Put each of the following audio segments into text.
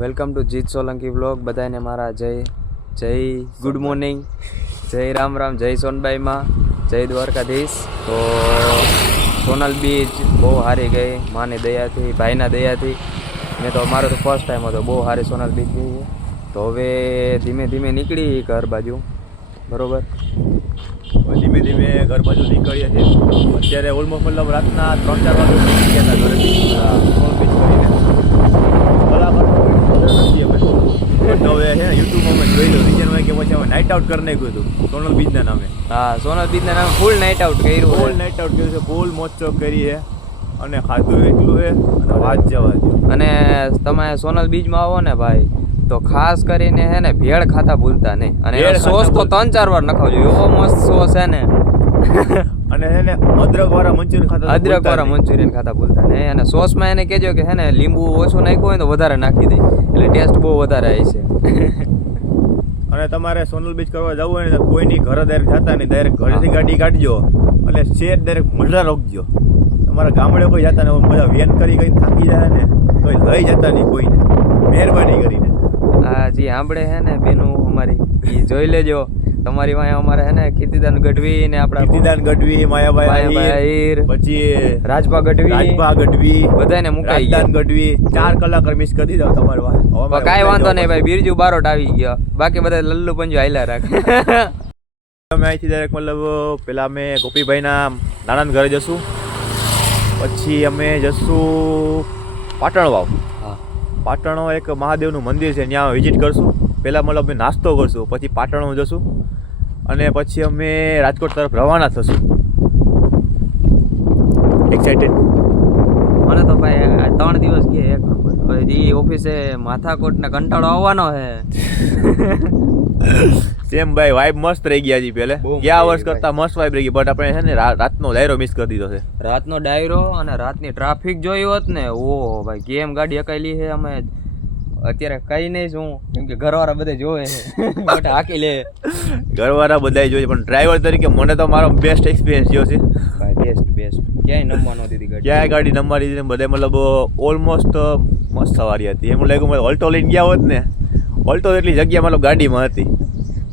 Welcome to જીત Solanki vlog. બધાને મારા જય ગુડ મોર્નિંગ, જય રામ રામ, જય સોનબાઈમાં, જય દ્વારકાધીશ. તો સોનલ બીચ બહુ સારી ગઈ માની દયાથી, ભાઈના દયાથી. મેં તો મારો તો ફર્સ્ટ ટાઈમ હતો, બહુ સારી સોનલ બીચ ગઈ છે. તો હવે ધીમે ધીમે નીકળી ઘર બાજુ, બરોબર. ધીમે ધીમે ઘર બાજુ નીકળીએ છીએ. અત્યારે ઓલમોસ્ટ મતલબ રાતના 3-4 વાગે નીકળી ગયા હતા ઘરેથી સોનલ બીચ કરીને. બરાબર નથી અમે તો હવે છે યુટ્યુબમાં અમે જોઈ લો રીજન હોય કે પછી અમે નાઇટ આઉટ કરી નાખ્યું હતું સોનલ બીચના નામે. હા, સોનલ બીચના નામે ફૂલ નાઇટ આઉટ કર્યું, ફૂલ નાઇટ આઉટ કર્યું છે, ફૂલ મોજ ચોક કરી છે અને ખાધું એટલું છે અને વાત જવા દો. અને તમે સોનલ બીચમાં આવો ને ભાઈ, તો ખાસ કરીને હે ને ભેળ ખાતા ભૂલતા નહીં. અને સોસ તો 3-4 વાર નખાવજો, એવો મસ્ત સોસ હે ને. અને હે ને અદરકવાળા મંચુરિયન ખાતા ભૂલતા નહીં. અને સોસમાં એને કહેજો કે હે ને લીંબુ ઓછું નાખ્યું હોય તો વધારે નાખી દે, એટલે ટેસ્ટ બહુ વધારે આવે છે. અને તમારે સોનલ બીચ કરવા જવું હોય ને તો કોઈની ઘરે ડાયરેક્ટ જતા નહીં, ડાયરેક્ટ ઘરેથી ગાડી કાઢજો અને શેર ડાયરેક્ટ મજા રોકજો. તમારા ગામડે કોઈ જતા ને બધા વેન કરી થાકી જાય ને તો લઈ જતા નહીં કોઈને, મહેરબાની કરીને. હા જી સાંભળે હે ને બેનું અમારી, એ જોઈ લેજો. તમારી વાંહે અમારે હે ને કીર્તિદાન ગઢવી ને આપણા કીર્તિદાન ગઢવી, માયાભાઈ આહિર, પછી રાજભા ગઢવી બધાને મુકાઈ ગયા. ગઢવી 4 કલાક મિસ કરી દીધા તમારે વાંહે. કાંઈ વાંધો નહીં ભાઈ, બિરજુ બારોટ આવી ગયો, બાકી બધા લલ્લુ પંજો હાલ્યા રાખે. અમે અહીંથી ડાયરેક્ટ મતલબ પેલા અમે ગોપીભાઈના નાનાના ઘરે જશું, પછી અમે જશું પાટણ વાવ. પાટણ એક મહાદેવનું મંદિર છે, ત્યાં વિઝિટ કરશું. પહેલાં મતલબ અમે નાસ્તો કરશું, પછી પાટણ જશું અને પછી અમે રાજકોટ તરફ રવાના થશું. એક્સાઇટેડ? મને તો ભાઈ 3 દિવસ કે એક નંબર. એ ઓફિસે માથાકોટ ને કંટાળો આવવાનો છે. સેમ ભાઈ, વાઇબ મસ્ત રહી ગયા છે. પહેલે ગયા વર્ષ કરતાં મસ્ત વાઇબ રહી ગઈ, બટ આપણે છે ને રાતનો ડાયરો મિસ કરી દીધો છે. રાતનો ડાયરો અને રાતની ટ્રાફિક જોઈ હોત ને, ઓહો ભાઈ, કેમ ગાડી અકાયેલી છે. અમે અત્યારે કઈ નહીં શું, કેમ કે ઘરવાળા બધા જોવે છે, બટ હાકી લે. ઘરવાળા બધા જોઈએ, પણ ડ્રાઈવર તરીકે મને તો મારો બેસ્ટ એક્સપિરિયન્સ થયો છે ભાઈ. બેસ્ટ ક્યાંય નંબર નહોતી ગાડી, ક્યાંય ગાડી નંબર દીધી બધા, મતલબ ઓલમોસ્ટ મસ્ત સવારી હતી. એમ લાગ્યું મને ઓલ્ટો લઈને ગયા હોત ને, ઓલ્ટો એટલી જગ્યા મતલબ ગાડીમાં હતી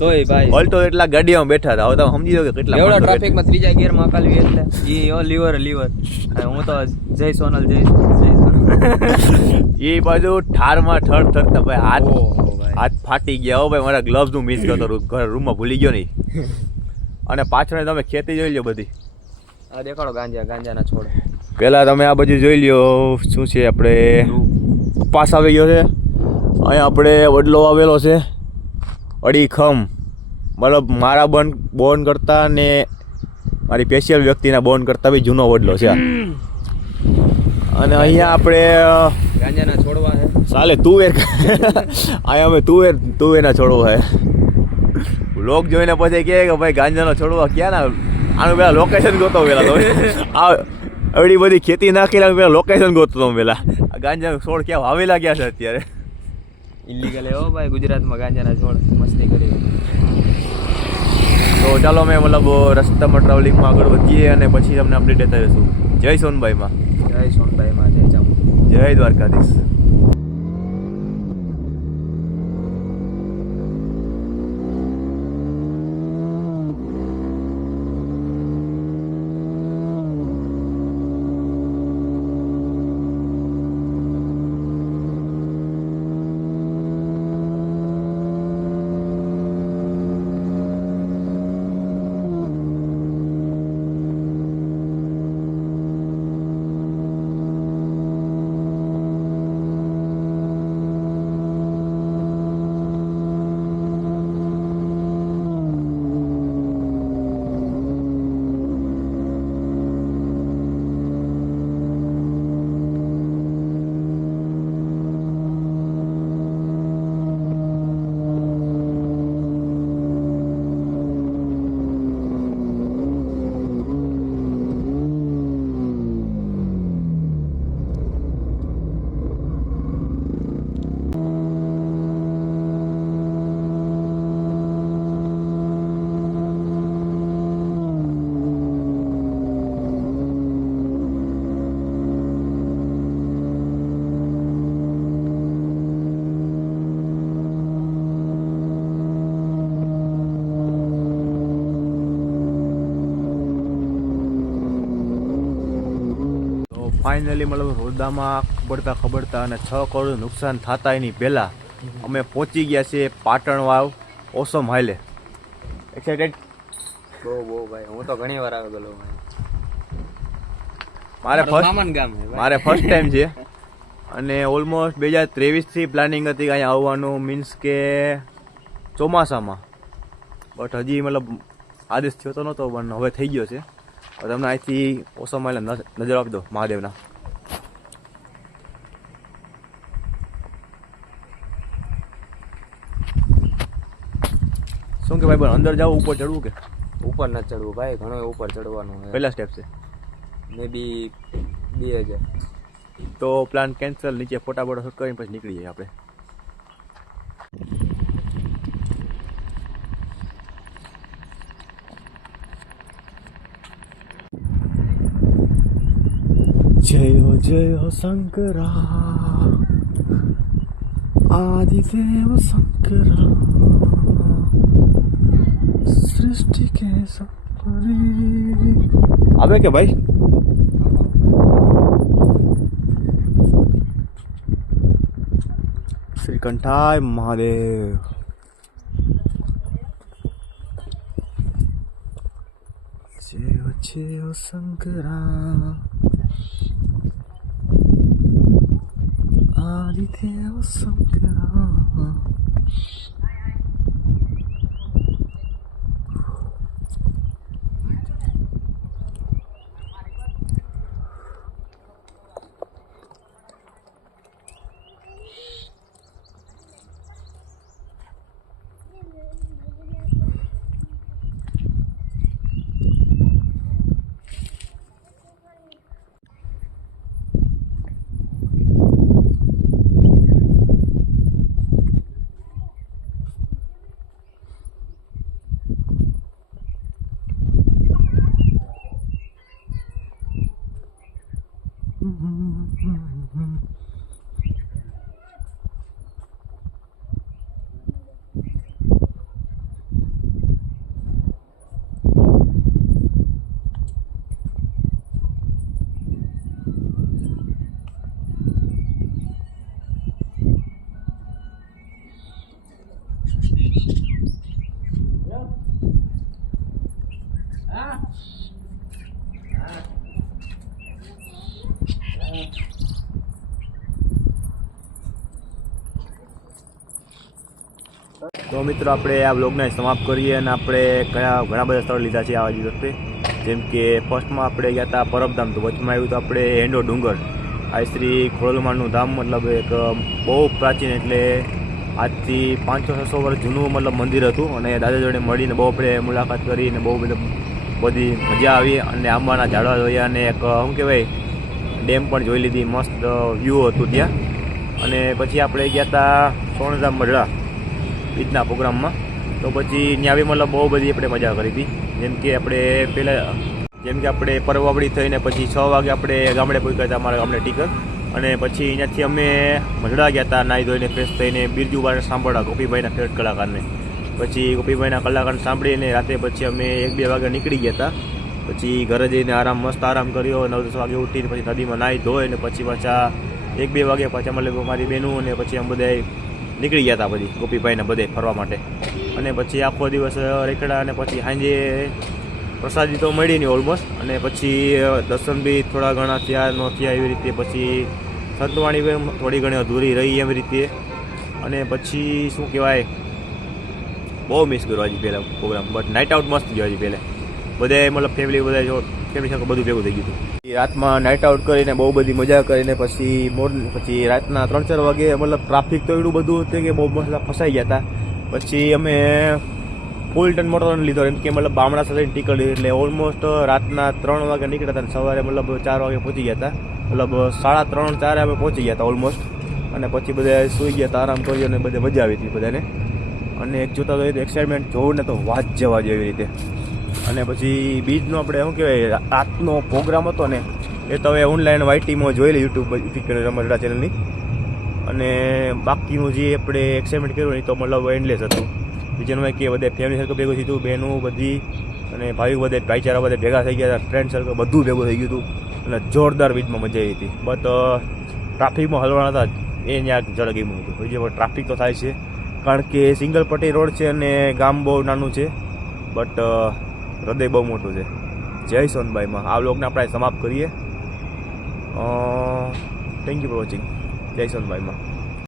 તોય ભાઈ ઓલ્ટો એટલા ગાડીમાં બેઠા હતા. હવે તમે સમજી દો કે કેટલા એવડા ટ્રાફિકમાં ત્રીજા ગિયરમાં અકાલવી એટલે લીવર હું તો જય સોનલ એ બાજુ ઠારમાં ઠર થરતા ભાઈ હાથ ફાટી ગયા. હો ભાઈ, મારા ગ્લવ્સ નું મિસ કરતો ઘર રૂમમાં ભૂલી ગયો નહીં. અને પાછળ તમે ખેતી જોઈ લો બધી. આ દેખાડો ગાંજાના છોડ. પેલા તમે આ બધું જોઈ લ્યો, શું છે આપણે કપાસ આવી ગયો છે. અહીંયા આપણે વડલો આવેલો છે, અડીખમ. મતલબ મારા બોન કરતા ને મારી સ્પેશિયલ વ્યક્તિના બોન કરતા બી જૂનો વડલો છે. અને અહીંયા આપણે ગાંજાના છોડવા છે. ચાલે તુવેર અહીંયા અમે તુવેરના છોડવા છે. લોક જોઈને પછી કહે કે ભાઈ ગાંજાનો છોડવા ક્યાં ના. આનું પેલા લોકેશન ગોતો પેલા તો એવડી બધી ખેતી નાખેલા પેલા લોકેશન ગોતતો પેલા. આ ગાંજાનો છોડ ક્યાં વાવેલા ગયા છે અત્યારે. ઇલીગલ એવો ભાઈ, ગુજરાતમાં ગાંજાના છોડ મસ્તી કરી. તો ચાલો અમે મતલબ રસ્તામાં ટ્રાવેલિંગમાં આગળ વધીએ અને પછી તમને અપડેટ દેતા રહીશું. જય સોનભાઈમાં, જય સોનભાઈમાં, જય ચામુ, જય દ્વારકાધીશ. ફાઇનલી મતલબ રોદામાં ખબડતા અને 6 કરોડ નુકસાન થતા એની પહેલાં અમે પહોંચી ગયા છીએ પાટણ વાવ ઓસમ હાઈલે. એક્સાઇટેડ? બહુ ભાઈ, હું તો ઘણી વાર આવેલો ભાઈ. મારે ફર્સ્ટ ટાઈમ છે અને ઓલમોસ્ટ 2023થી પ્લાનિંગ હતી કે અહીંયા આવવાનું, મીન્સ કે ચોમાસામાં, બટ હજી મતલબ આદેશ થયો તો નહોતો પણ હવે થઈ ગયો છે. હવે તમને અહીંથી ઓસમ હાઈલે નજર આપી દો મહાદેવના. શું કે ભાઈ પણ અંદર જાવ, ઉપર ચડવું કે ઉપર ન ચડવું ભાઈ, ઘણો ઉપર ચડવાનું છે. પહેલા સ્ટેપ છે મે બી 2000. તો પ્લાન કેન્સલ, નીચે ફોટા બોટા શૂટ કરીને પછી નીકળી જઈએ આપણે. જય હો શંકરા આદિદેવ શંકરા સૃષ્ટિ કે સપરે. આવે કે ભાઈ? શ્રી કંઠાય મહાદેવ. જય હો શંકરા આદિદેવ શંકરા. તો મિત્રો આપણે આ બ્લોગને સમાપ્ત કરીએ અને આપણે ઘણા બધા સ્થળો લીધા છે આ વખતે. જેમ કે ફર્સ્ટમાં આપણે ગયા હતા પરબધામ, તો વચમાં આવ્યું તો આપણે હેંડો ડુંગર. આ શ્રી ખોડલમાનું ધામ, મતલબ એક બહુ પ્રાચીન, એટલે આજથી 500-600 વર્ષ જૂનું મતલબ મંદિર હતું અને દાદા જોડે મળીને બહુ આપણે મુલાકાત કરી અને બહુ બધી મજા આવી અને આંબાના ઝાડવા જોયા અને એક શું કહેવાય ડેમ પણ જોઈ લીધી. મસ્ત વ્યૂ હતું ત્યાં. અને પછી આપણે ગયા હતા સોણધામ મઢડા ઈદના પ્રોગ્રામમાં. તો પછી ત્યાં બી મતલબ બહુ બધી આપણે મજા કરી હતી. જેમ કે આપણે પરવાવડી થઈને પછી 6 વાગે આપણે ગામડે પહોંચ્યા હતા, અમારા ગામડે ટીકર. અને પછી અહીંયાથી અમે મઢડા ગયા હતા નાહી ધોઈને ફ્રેશ થઈને, બિરજુભાઈને સાંભળવા, ગોપીભાઈના ફેવરેટ કલાકારને. પછી ગોપીભાઈના કલાકારને સાંભળીને રાતે પછી અમે 1-2 વાગે નીકળી ગયા હતા. પછી ઘરે જઈને મસ્ત આરામ કર્યો. 9-10 વાગે ઉઠીને પછી નદીમાં નાહી ધોઈને પછી પાછા 1-2 વાગે પાછા મતલબ મારી બહેનું અને પછી અમે બધા નીકળી ગયા હતા પછી ગોપીભાઈને બધે ફરવા માટે. અને પછી આખો દિવસ રેખડા અને પછી સાંજે પ્રસાદી તો મળી નહીં ઓલમોસ્ટ. અને પછી દર્શન બી થોડા ઘણા થયા ન થયા એવી રીતે. પછી સંતવાણી થોડી ઘણી અધૂરી રહી એવી રીતે. અને પછી શું કહેવાય, બહુ મિસ કર્યો હજી પહેલાં પ્રોગ્રામ. બટ નાઇટ આઉટ મસ્ત ગયો હજી પહેલાં. બધે મતલબ ફેમિલી સાથે બધું ભેગું થઈ ગયું હતું. રાતમાં નાઇટ આઉટ કરીને બહુ બધી મજા કરીને પછી રાતના 3-4 વાગે મતલબ ટ્રાફિક તો એટલું બધું હતું કે બહુ મતલબ ફસાઈ ગયા હતા. પછી અમે ફૂલ ટન મોટર લીધો, એમ કે મતલબ બામણા સાથે ટિકટ લીધી. એટલે ઓલમોસ્ટ રાતના 3 વાગે નીકળ્યા હતા અને સવારે મતલબ 4 વાગે પહોંચી ગયા હતા. મતલબ 3:30-4 અમે પહોંચી ગયા હતા ઓલમોસ્ટ. અને પછી બધા સૂઈ ગયા હતા, આરામ કર્યો અને બધે મજા આવી હતી બધાને. અને એક જોતા તો એક્સાઇટમેન્ટ જોવું ને તો વાત જવા જેવી રીતે. અને પછી બીજનો આપણે શું કહેવાય રાતનો પ્રોગ્રામ હતો ને, એ તો હવે ઓનલાઈન વાયટીમાં જોઈ લે યુટ્યુબ રમરડા ચેનલની. અને બાકીનું જે આપણે એક્સાઇટમેન્ટ કર્યું એ તો મતલબ એન્ડલેસ હતું. બીજાનું કે બધે ફેમિલી સર્કલ ભેગું થયું હતું, બહેનું બધી અને ભાઈઓ બધે ભાઈચારા બધે ભેગા થઈ ગયા હતા, ફ્રેન્ડ સર્કલ બધું ભેગું થઈ ગયું હતું. અને જોરદાર વીજમાં મજા આવી હતી. બટ ટ્રાફિકમાં હલવાના હતા એ ત્યાં જળ ગયું હતું. બીજે પણ ટ્રાફિક તો થાય છે કારણ કે સિંગલ પટ્ટી રોડ છે અને ગામ બહુ નાનું છે, બટ હૃદય બહુ મોટું છે. જય સોનબાઈમાં આ વ્લોગને આપણે સમાપ્ત કરીએ. Thank you for watching. જય સોનબાઈમાં.